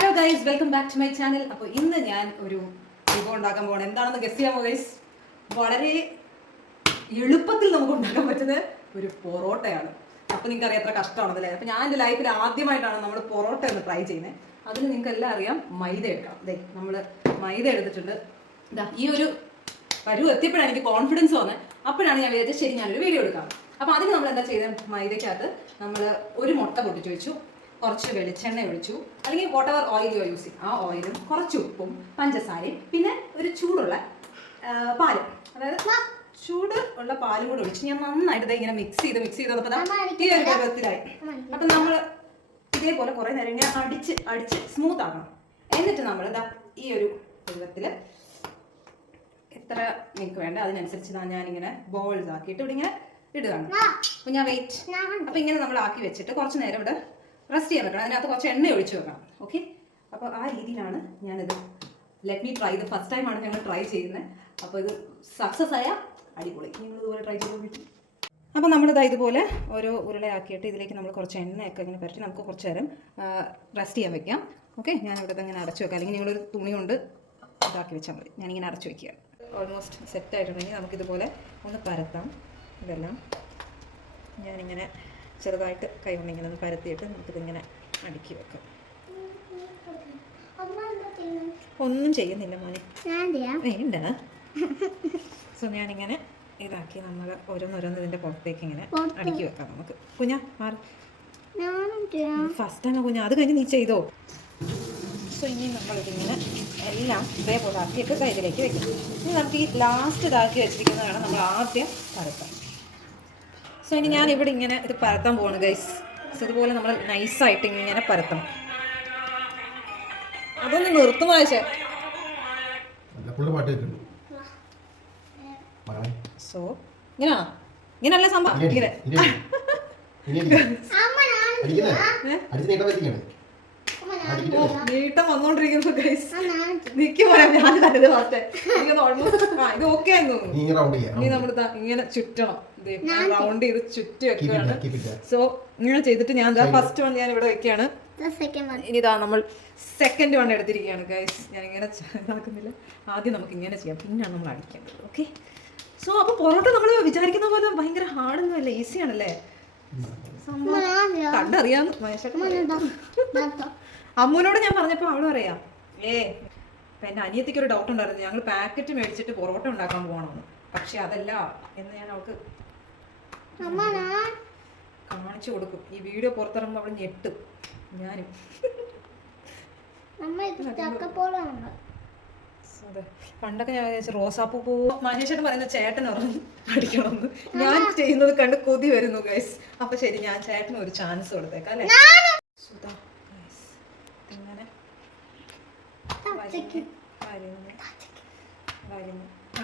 Hello guys, welcome back to my channel. അപ്പോൾ ഇന്ന് ഞാൻ ഒരു വിഭവം ഉണ്ടാക്കാൻ പോകണം. എന്താണെന്ന് ഗസ് ചെയ്യാമോ ഗൈസ്? വളരെ എളുപ്പത്തിൽ നമുക്ക് ഉണ്ടാക്കാൻ പറ്റുന്ന ഒരു പൊറോട്ടയാണ്. അപ്പോൾ നിങ്ങൾക്ക് അറിയാം എത്ര കഷ്ടമാണെന്നല്ലേ. അപ്പോൾ ഞാൻ എൻ്റെ ലൈഫിൽ ആദ്യമായിട്ടാണ് നമ്മൾ പൊറോട്ട ഒന്ന് ട്രൈ ചെയ്യുന്നത്. അതിന് നിങ്ങൾക്ക് എല്ലാം അറിയാം, മൈദ എടുക്കണം. അതെ, നമ്മൾ മൈദ എടുത്തിട്ടുണ്ട്. ഇതാ ഈ ഒരു പരുവ് എത്തിയപ്പോഴാണ് എനിക്ക് കോൺഫിഡൻസ് വന്നത്. അപ്പോഴാണ് ഞാൻ വിചാരിച്ചത് ശരി ഞാനൊരു വീഡിയോ എടുക്കാം. അപ്പോൾ അതിന് നമ്മൾ എന്താ ചെയ്തത്, മൈദയ്ക്കകത്ത് നമ്മൾ ഒരു മുട്ട പൊട്ടിച്ച് വെച്ചു, കുറച്ച് വെളിച്ചെണ്ണ ഒഴിച്ചു, അല്ലെങ്കിൽ വാട്ടവർ ഓയിൽ യൂസ് ചെയ്യും, ആ ഓയിലും കുറച്ച് ഉപ്പും പഞ്ചസാരയും പിന്നെ ഒരു ചൂടുള്ള പാലും, അതായത് ചൂട് ഉള്ള പാലും കൂടെ ഒഴിച്ച് ഞാൻ നന്നായിട്ട് ഇങ്ങനെ മിക്സ് ചെയ്ത് വന്നപ്പോൾ ഈ ഒരു പരുവത്തിലായി. അപ്പം നമ്മൾ ഇതേപോലെ കുറേ നേരം ഇങ്ങനെ അടിച്ച് സ്മൂത്ത് ആക്കണം. എന്നിട്ട് നമ്മൾ ഇതാ ഈ ഒരു പരുവത്തിൽ എത്ര നിങ്ങൾക്ക് വേണ്ട അതിനനുസരിച്ച് ഞാനിങ്ങനെ ബോൾസ് ആക്കിയിട്ട് ഇവിടെ ഇങ്ങനെ ഇടുകയാണ്. അപ്പോൾ ഞാൻ വെയിറ്റ്, അപ്പോൾ ഇങ്ങനെ നമ്മൾ ആക്കി വെച്ചിട്ട് കുറച്ച് നേരം ഇവിടെ റെസ്റ്റ് ചെയ്യാൻ വെക്കണം. അതിനകത്ത് കുറച്ച് എണ്ണ ഒഴിച്ച് വെക്കണം. ഓക്കെ, അപ്പോൾ ആ രീതിയിലാണ് ഞാനിത് ലെറ്റ് മീ ട്രൈ. ഇത് ഫസ്റ്റ് ടൈമാണ് ഞങ്ങൾ ട്രൈ ചെയ്യുന്നത്. അപ്പോൾ ഇത് സക്സസ് ആയ അടിപൊളി. നിങ്ങൾ ഇതുപോലെ ട്രൈ ചെയ്ത് നോക്കി. അപ്പോൾ നമ്മളിത് ഇതുപോലെ ഓരോ ഉരുളയാക്കിയിട്ട് ഇതിലേക്ക് നമ്മൾ കുറച്ച് എണ്ണയൊക്കെ ഇങ്ങനെ പരട്ടി നമുക്ക് കുറച്ച് നേരം റെസ്റ്റ് ചെയ്യാൻ വെക്കാം. ഓക്കെ, ഞാനിവിടെ ഇങ്ങനെ അടച്ചു വെക്കാം, അല്ലെങ്കിൽ നിങ്ങളൊരു തുണി കൊണ്ട് ഇതാക്കി വെച്ചാൽ മതി. ഞാനിങ്ങനെ അടച്ചു വയ്ക്കുകയാണ്. ഓൾമോസ്റ്റ് സെറ്റ് ആയിട്ടുണ്ടെങ്കിൽ നമുക്കിതുപോലെ ഒന്ന് പരത്താം. ഇതെല്ലാം ഞാനിങ്ങനെ ചെറുതായിട്ട് കൈ കൊണ്ട് ഇങ്ങനെ ഒന്ന് പരത്തിയിട്ട് നമുക്കിതിങ്ങനെ അടുക്കി വെക്കാം. ഒന്നും ചെയ്യുന്നില്ല മോനെ, ഉണ്ട്. സോ ഞാനിങ്ങനെ ഇതാക്കി നമ്മൾ ഓരോന്നോരോന്ന് ഇതിൻ്റെ പുറത്തേക്ക് ഇങ്ങനെ അടുക്കി വെക്കാം. നമുക്ക് കുഞ്ഞാ മാറി ഫസ്റ്റ് ആണ് കുഞ്ഞാ, അത് കഴിഞ്ഞ് നീ ചെയ്തോ. സോ ഇനി നമ്മളിതിങ്ങനെ എല്ലാം ഇതേപോലെ ആക്കിയിട്ട് ഇതിലേക്ക് വെക്കാം. ഇനി നമുക്ക് ഈ ലാസ്റ്റ് ഇതാക്കി വെച്ചിരിക്കുന്നതാണ് നമ്മൾ ആദ്യം പരത്താം. സോ ഇനി ഞാൻ ഇവിടെ ഇങ്ങനെ ഇത് പരത്താൻ പോവാണ് ഗൈസ്. സോ ഇതുപോലെ നമ്മൾ നൈസായിട്ട് ഇങ്ങനെ പരത്തണം. അതൊന്ന് നിർത്തും ആവശ്യം. സോ ഇങ്ങനെയല്ല സംഭവം. ഇങ്ങനെ നീട്ടം വന്നോണ്ടിരിക്കുന്നു ഗൈസ്. നിക്ക് പറയാം, ഞാൻ തന്നത് ഫസ്റ്റ്. ഇത് ഓക്കെ ആയിരുന്നു തോന്നുന്നു. ഇനി നമ്മൾ ഇങ്ങനെ ചുറ്റണം, റൗണ്ട് ചെയ്ത് ചുറ്റി വെക്കുകയാണ്. സോ ഇങ്ങനെ ചെയ്തിട്ട് ഞാൻ ഫസ്റ്റ് വൺ ഞാൻ ഇവിടെ വെക്കുകയാണ്. ഇനി ഇതാ നമ്മൾ സെക്കൻഡ് വൺ എടുത്തിരിക്കുകയാണ് ഗൈസ്. ഞാൻ ഇങ്ങനെ നടക്കുന്നില്ല. ആദ്യം നമുക്ക് ഇങ്ങനെ ചെയ്യാം, പിന്നെയാണ് നമ്മൾ അടിക്കേണ്ടത്. ഓക്കെ, സോ അപ്പോൾ പൊറോട്ട നമ്മൾ വിചാരിക്കുന്ന പോലെ ഭയങ്കര ഹാർഡൊന്നും അല്ല, ഈസിയാണല്ലേ സംഭവം. കണ്ടറിയാന്ന് അമ്മൂനോട് ഞാൻ പറഞ്ഞപ്പോൾ അവളും അറിയാം. അപ്പം എൻ്റെ അനിയത്തിക്ക് ഒരു ഡൗട്ട് ഉണ്ടായിരുന്നു, ഞങ്ങൾ പാക്കറ്റ് മേടിച്ചിട്ട് പൊറോട്ട ഉണ്ടാക്കാൻ പോകണമെന്ന്. പക്ഷെ അതല്ല എന്ന് ഞാൻ അവൾക്ക് കാണിച്ചു കൊടുക്കും. ഈ വീഡിയോ പുറത്തിറങ്ങുമ്പോൾ അവൾ ഞെട്ടും, ഞാനും. പണ്ടൊക്കെ ഞാൻ വിചാരിച്ചു റോസാപ്പൂ പൂ മഹേഷേട്ടൻ പറയുന്ന ചേട്ടൻ ഉറങ്ങി അടിക്കണമെന്ന്. ഞാൻ ചെയ്യുന്നത് കണ്ട് കൊതി വരുന്നു ഗൈസ്. അപ്പൊ ശരി, ഞാൻ ചേട്ടന് ഒരു ചാൻസ് കൊടുത്തേക്കാം അല്ലേ. ഇങ്ങനെ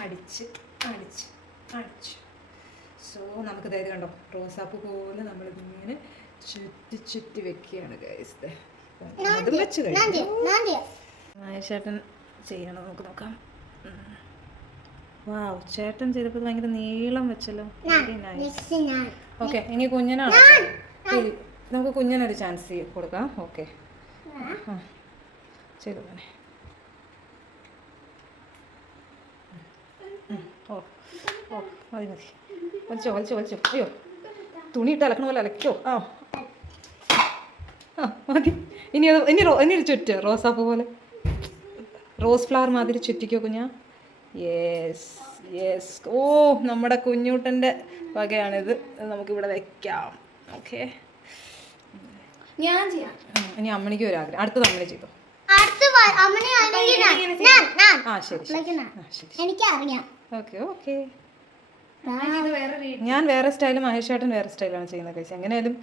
അടിച്ച് സോ നമുക്ക് അതായത് കണ്ടോ, റോസാപ്പൂ പോലെ നമ്മളിതിങ്ങനെ ചുറ്റി വെക്കുകയാണ് ഗൈസ്. അതും വെച്ച് കഴിഞ്ഞു. ചേട്ടൻ ചെയ്യണം, നമുക്ക് നോക്കാം. വാവ്, ചേട്ടൻ ചെയ്തപ്പോൾ ഭയങ്കര നീളം വെച്ചല്ലോ. ഓക്കെ, ഇനി കുഞ്ഞനാണ്. നമുക്ക് കുഞ്ഞനൊരു ചാൻസ് കൊടുക്കാം. ഓക്കെ, ചെയ്തു തന്നെ. ഓ ഓ മതി വലിച്ചോ. അയ്യോ, തുണി ഇട്ട് അലക്കണ പോലെ അലക്കോ. മതി. ഇനി ചുറ്റ് റോസാപ്പൂ പോലെ, റോസ് ഫ്ലവർ മാതിരി ചുറ്റിക്കോ കുഞ്ഞാ. യെസ്. ഓ, നമ്മുടെ കുഞ്ഞൂട്ടൻ്റെ വകയാണിത്. നമുക്കിവിടെ വെക്കാം. ഓക്കെ, ഞാൻ ചെയ്യാം. ഇനി അമ്മണിക്ക് ഒരു ആഗ്രഹം. അടുത്തത് അമ്മണി ചെയ്തോ. ഓക്കെ. ഞാൻ വേറെ സ്റ്റൈലും മഹേഷേട്ടൻ വേറെ സ്റ്റൈലാണ് ചെയ്യുന്നത് കഴിച്ച്. എങ്ങനെയാലും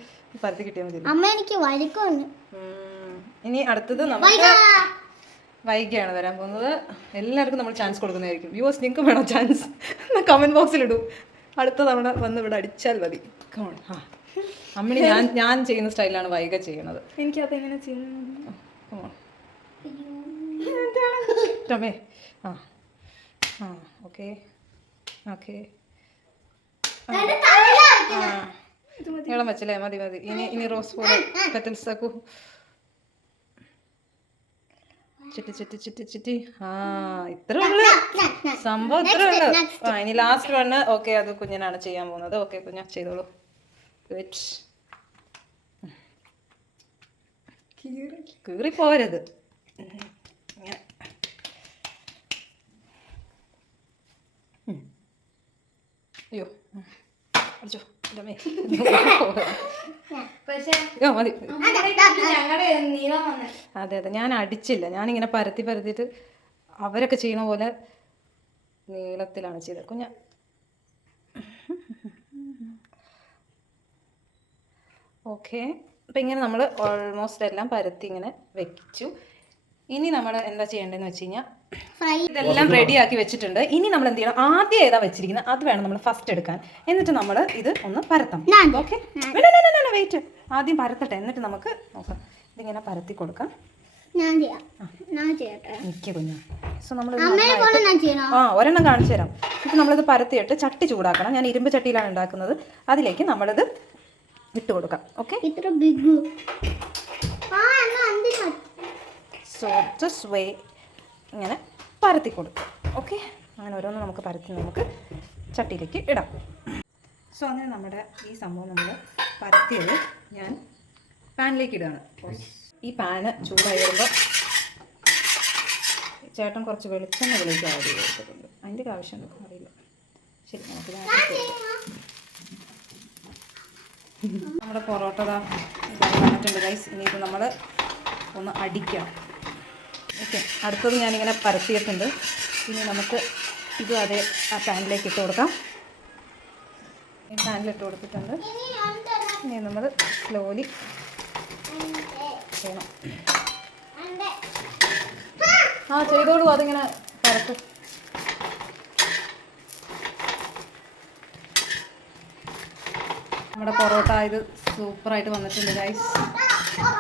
പരത്തി കിട്ടിയാൽ മതി. അമ്മ എനിക്ക് വഴിക്കുണ്ട്. ഇനി അടുത്തത് നമുക്ക് വൈകിയാണ് വരാൻ പോകുന്നത്. എല്ലാവർക്കും നമ്മൾ ചാൻസ് കൊടുക്കുന്നതായിരിക്കും. വ്യൂവേഴ്സ്, നിങ്ങൾക്ക് വേണോ ചാൻസ്? കമൻറ്റ് ബോക്സിൽ ഇടൂ. അടുത്ത തവണ വന്ന് ഇവിടെ അടിച്ചാൽ മതി. അമ്മണി ഞാൻ ചെയ്യുന്ന സ്റ്റൈലാണ് വൈക ചെയ്യണത്. എനിക്കതെങ്ങനെ ചെയ്യുന്നത്? രമേ ഓക്കെ. ഇളം വെച്ചല്ലേ, മതി. ഇനി റോസ് പോലെ പെറ്റൽസ് ആക്കൂ. ചുറ്റി ആ ഇത്ര ഉള്ളു സംഭവം, ഇത്ര ഉള്ളു. ആ ഇനി ലാസ്റ്റ് വണ്ണ്. ഓക്കെ, അത് കുഞ്ഞിനാണ് ചെയ്യാൻ പോകുന്നത്. ഓക്കെ കുഞ്ഞ ചെയ്തോളൂ. കീറി പോരത്. ഇങ്ങനെ അയ്യോ അടിച്ചോ മതി. അതെ അതെ, ഞാൻ അടിച്ചില്ല. ഞാനിങ്ങനെ പരത്തിയിട്ട് അവരൊക്കെ ചെയ്യണ പോലെ നീളത്തിലാണ് ചെയ്തത്. കുഞ്ഞ ഓക്കെ. അപ്പം ഇങ്ങനെ നമ്മൾ ഓൾമോസ്റ്റ് എല്ലാം പരത്തി ഇങ്ങനെ വെച്ചു. ഇനി നമ്മൾ എന്താ ചെയ്യേണ്ടതെന്ന് വെച്ച് കഴിഞ്ഞാൽ ഇതെല്ലാം റെഡിയാക്കി വെച്ചിട്ടുണ്ട്. ഇനി നമ്മൾ എന്ത് ചെയ്യണം, ആദ്യം ഏതാ വെച്ചിരിക്കുന്നത് അത് വേണം നമ്മൾ ഫസ്റ്റ് എടുക്കാൻ. എന്നിട്ട് നമ്മൾ ഇത് ഒന്ന് പരത്തണം. ഓക്കെ, വെയിറ്റ്, ആദ്യം പരത്തട്ടെ, എന്നിട്ട് നമുക്ക് നോക്കാം. ഇതിങ്ങനെ പരത്തി കൊടുക്കാം. എനിക്ക് കുഞ്ഞാ. സോ നമ്മൾ ഒരെണ്ണം കാണിച്ചു തരാം. ഇത് നമ്മളിത് പരത്തിയിട്ട് ചട്ടി ചൂടാക്കണം. ഞാൻ ഇരുമ്പ് ചട്ടിയിലാണ് ഉണ്ടാക്കുന്നത്. അതിലേക്ക് നമ്മളിത് ഇട്ട് കൊടുക്കാം. ഓക്കെ, സോ ദിസ് വേ ഇങ്ങനെ പരത്തി കൊടുക്കും. ഓക്കെ, അങ്ങനെ ഓരോന്ന് നമുക്ക് പരത്തി നമുക്ക് ചട്ടിയിലേക്ക് ഇടാം. സോ അങ്ങനെ നമ്മുടെ ഈ സംഭവം നമ്മൾ പരത്തിയത് ഞാൻ പാനിലേക്ക് ഇടുകയാണ്. ഈ പാന് ചൂടായി വരുമ്പോൾ ചേട്ടൻ കുറച്ച് വെളിച്ചെണ്ണ ഇതിലേക്ക് ആഡ് ചെയ്ത് കൊടുത്തിട്ടുണ്ട്. അതിൻ്റെ ആവശ്യമുണ്ടോ അറിയില്ല. ശരി, നമുക്ക് നമ്മുടെ പൊറോട്ട വന്നിട്ടുണ്ട് ഗൈസ്. ഇനി ഇത് നമ്മൾ ഒന്ന് അടിക്കാം. ഓക്കെ, അടുത്തത് ഞാനിങ്ങനെ പരത്തിയിട്ടുണ്ട്. ഇനി നമുക്ക് ഇതും അതേ ആ പാനിലേക്ക് ഇട്ട് കൊടുക്കാം. ഈ പാനിലിട്ട് കൊടുത്തിട്ടുണ്ട്. ഇനി നമ്മൾ സ്ലോലി ചെയ്യണം. ആ ചെയ്തോളൂ, അതിങ്ങനെ പരത്തും. നമ്മുടെ പൊറോട്ട ഇത് സൂപ്പറായിട്ട് വന്നിട്ടുണ്ട് ഗൈസ്.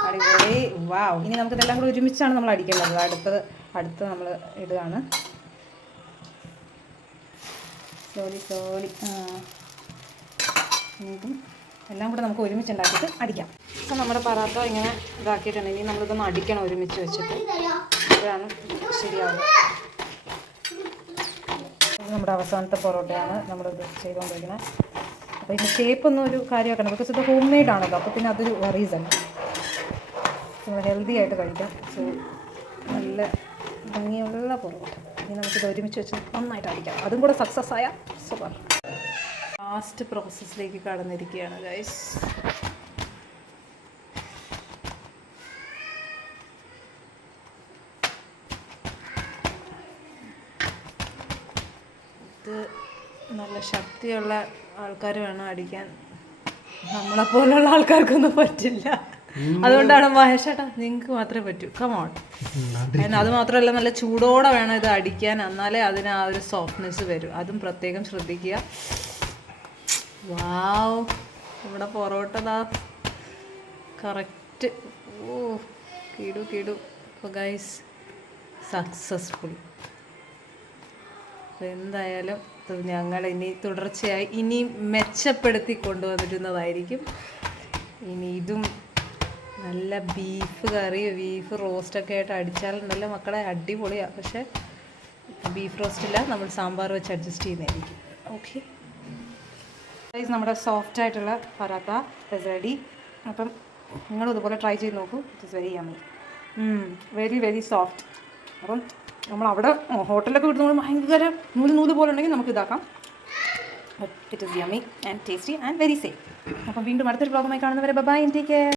അടിപൊളി. വാവ്. ഇനി നമുക്കിതെല്ലാം കൂടെ ഒരുമിച്ചാണ് നമ്മൾ അടിക്കേണ്ടത്. അടുത്ത് നമ്മൾ ഇടുകയാണ്. സ്ലോലി എല്ലാം കൂടെ നമുക്ക് ഒരുമിച്ച് ഉണ്ടാക്കിയിട്ട് അടിക്കാം. അപ്പോൾ നമ്മുടെ പൊറോട്ട ഇങ്ങനെ ഇതാക്കിയിട്ടുണ്ട്. ഇനി നമ്മളിതൊന്ന് അടിക്കണം ഒരുമിച്ച് വെച്ചിട്ട്. അപ്പോഴാണ് ശരിയാവുക. നമ്മുടെ അവസാനത്തെ പൊറോട്ടയാണ് നമ്മളിത് ചെയ്തുകൊണ്ടിരിക്കുന്നത്. അപ്പോൾ ഇതിൻ്റെ ഷേപ്പൊന്നും ഒരു കാര്യമാക്കണം. ബിക്കോസ് ഇത് ഹോം മെയ്ഡ് ആണല്ലോ. അപ്പോൾ പിന്നെ അതൊരു വറീസല്ല. നമ്മൾ ഹെൽത്തി ആയിട്ട് കഴിക്കാം. സോ നല്ല ഭംഗിയുള്ള പൊറോട്ട. ഇനി നമുക്കിത് ഒരുമിച്ച് വെച്ച് നന്നായിട്ട് അടിക്കാം. അതും കൂടെ സക്സസ് ആയ സൂപ്പർ. ലാസ്റ്റ് പ്രോസസ്സിലേക്ക് കടന്നിരിക്കുകയാണ് ഗൈസ്. ഇത് നല്ല ശക്തിയുള്ള ആൾക്കാർ വേണം അടിക്കാൻ. നമ്മളെപ്പോലുള്ള ആൾക്കാർക്കൊന്നും പറ്റില്ല. അതുകൊണ്ടാണ് മഹേഷേട്ടാ നിങ്ങൾക്ക് മാത്രമേ പറ്റൂ. കമോൺ. അത് മാത്രമല്ല, നല്ല ചൂടോടെ വേണം ഇത് അടിക്കാൻ. എന്നാലേ അതിന് ആ ഒരു സോഫ്റ്റ്നെസ് വരും. അതും പ്രത്യേകം ശ്രദ്ധിക്കുക. വാവ്, നമ്മുടെ പൊറോട്ട കറക്റ്റ്. ഓ കിടു. അപ്പോൾ ഗൈസ് സക്സസ്ഫുൾ. അപ്പോൾ എന്തായാലും ഞങ്ങൾ ഇനി തുടർച്ചയായി ഇനി മെച്ചപ്പെടുത്തി കൊണ്ടുവന്നിരുന്നതായിരിക്കും. ഇനി ഇതും നല്ല ബീഫ് കറി, ബീഫ് റോസ്റ്റൊക്കെ ആയിട്ട് അടിച്ചാലുണ്ടല്ലോ മക്കളെ, അടിപൊളിയാണ്. പക്ഷേ ബീഫ് റോസ്റ്റില്ല, നമ്മൾ സാമ്പാർ വെച്ച് അഡ്ജസ്റ്റ് ചെയ്യുന്നതായിരിക്കും. ഓക്കെ ഗൈസ്, നമ്മുടെ സോഫ്റ്റ് ആയിട്ടുള്ള പൊറോട്ട ഇസ് റെഡി. അപ്പം നിങ്ങളും ഇതുപോലെ ട്രൈ ചെയ്ത് നോക്കൂ. It is very yummy, very soft. അപ്പം നമ്മളവിടെ ഹോട്ടലൊക്കെ കിട്ടുമ്പോൾ ഭയങ്കര നൂല് പോലെ ഉണ്ടെങ്കിൽ നമുക്ക് ഇതാക്കാം. It is yummy and tasty and very safe. അപ്പം വീണ്ടും അടുത്തൊരു വ്ളോഗുമായി കാണുന്നവരെ ബൈ, ടേക്ക് കെയർ.